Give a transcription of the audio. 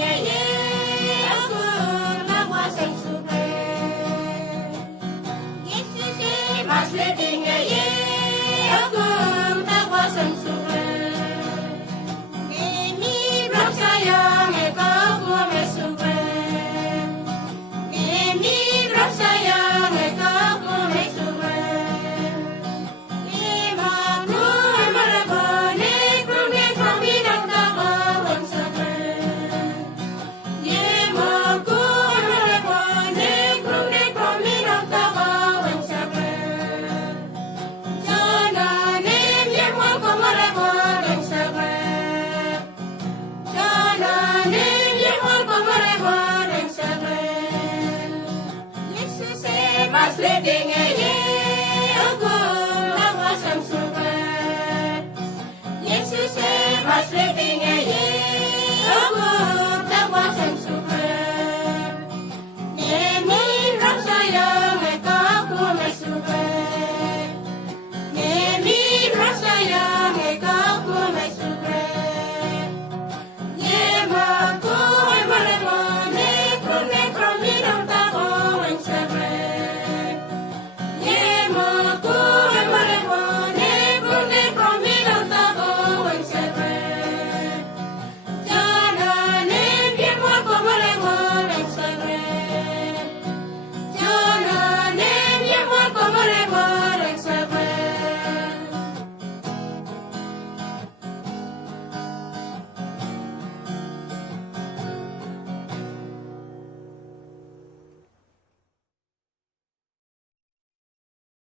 ye, aku nawa sang suka. Yesus mas letinge ye, aku nawa sang suka. Nemi brak sayang aku mesuka. Nemi brak sayang aku mesuka. Lima ku merebone krumi krumi nak tawa suka. Mas letinge ye, aku nawa sang suka. Yesus mas letinge ye.